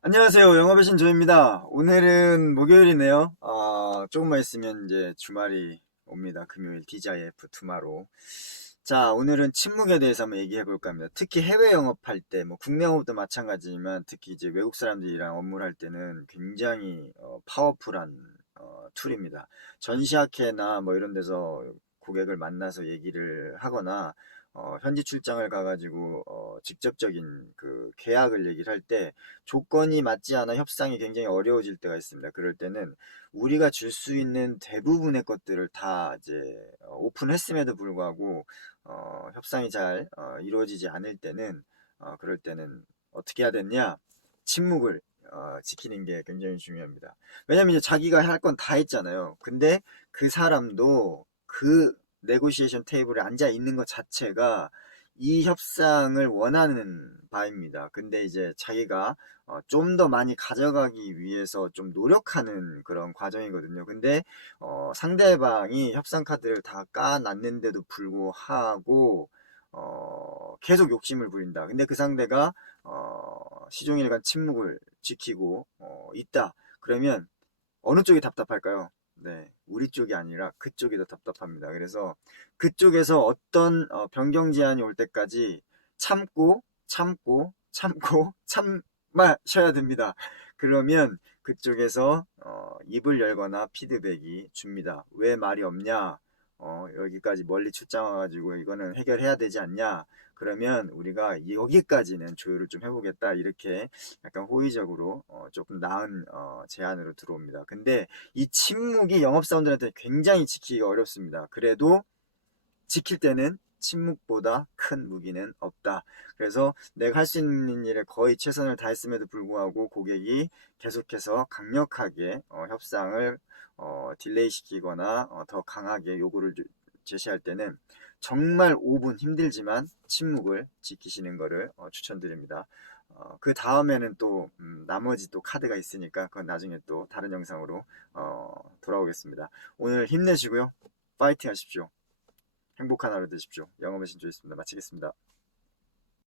안녕하세요. 영업의 신 조입니다. 오늘은 목요일이네요. 어, 조금만 있으면 이제 주말이 옵니다. 금요일 DJF 투마로. 자, 오늘은 침묵에 대해서 한번 얘기해 볼까 합니다. 특히 해외 영업할 때, 뭐 국내 영업도 마찬가지지만 특히 이제 외국 사람들이랑 업무를 할 때는 굉장히 어, 파워풀한 어, 툴입니다. 전시학회나 뭐 이런 데서 고객을 만나서 얘기를 하거나 어, 현지 출장을 가가지고 어, 직접적인 그 계약을 얘기를 할 때 조건이 맞지 않아 협상이 굉장히 어려워질 때가 있습니다. 그럴 때는 우리가 줄 수 있는 대부분의 것들을 다 이제 어, 오픈했음에도 불구하고 어, 협상이 잘 어, 이루어지지 않을 때는 어, 그럴 때는 어떻게 해야 되냐? 침묵을 어, 지키는 게 굉장히 중요합니다. 왜냐면 이제 자기가 할 건 다 했잖아요. 근데 그 사람도 그 네고시에이션 테이블에 앉아 있는 것 자체가 이 협상을 원하는 바입니다. 근데 이제 자기가 어, 좀 더 많이 가져가기 위해서 좀 노력하는 그런 과정이거든요. 근데 어, 상대방이 협상 카드를 다 까놨는데도 불구하고 어, 계속 욕심을 부린다. 근데 그 상대가 어, 시종일관 침묵을 지키고 어, 있다. 그러면 어느 쪽이 답답할까요? 네, 우리 쪽이 아니라 그쪽이 더 답답합니다. 그래서 그쪽에서 어떤 어, 변경 제안이 올 때까지 참고 참고 참고 참마셔야 됩니다. 그러면 그쪽에서 어, 입을 열거나 피드백이 줍니다. 왜 말이 없냐? 어, 여기까지 멀리 출장 와가지고 이거는 해결해야 되지 않냐? 그러면 우리가 여기까지는 조율을 좀 해보겠다. 이렇게 약간 호의적으로 어, 조금 나은 어, 제안으로 들어옵니다. 근데 이 침묵이 영업사원들한테 굉장히 지키기가 어렵습니다. 그래도 지킬 때는 침묵보다 큰 무기는 없다. 그래서 내가 할 수 있는 일에 거의 최선을 다했음에도 불구하고 고객이 계속해서 강력하게 어, 협상을 어, 딜레이 시키거나 어, 더 강하게 요구를 주- 제시할 때는 정말 5분 힘들지만 침묵을 지키시는 것을 어, 추천드립니다. 어, 그 다음에는 또 음, 나머지 또 카드가 있으니까 그건 나중에 또 다른 영상으로 어, 돌아오겠습니다. 오늘 힘내시고요. 파이팅 하십시오. 행복한 하루 되십시오. 영업의 신조였습니다. 마치겠습니다.